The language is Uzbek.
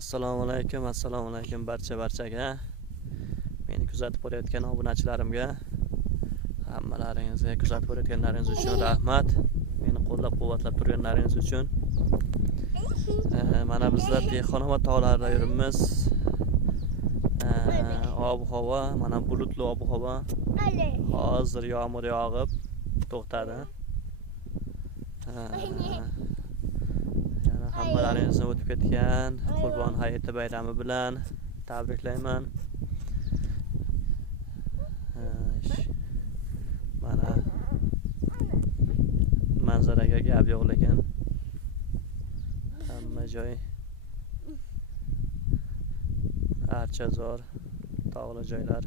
Assalomu alaykum barchaga. Meni kuzatib borayotgan obunachilarimga, hammalaringizga kuzatib borayotganlaringiz uchun rahmat. Meni qo'llab-quvvatlab turganlaringiz uchun. Mana bizlar Dehqonobod tog'larida yuribmiz. Ob-havo, mana bulutli ob-havo. Hozir yomg'ir yog'ib to'xtadi. Hammalaringizni o'tib ketgan Qurbon hayiti bayrami bilan tabriklayman. Mana manzaraga gap yo'q lekin hamma joy archa zo'r, tog'li joylar.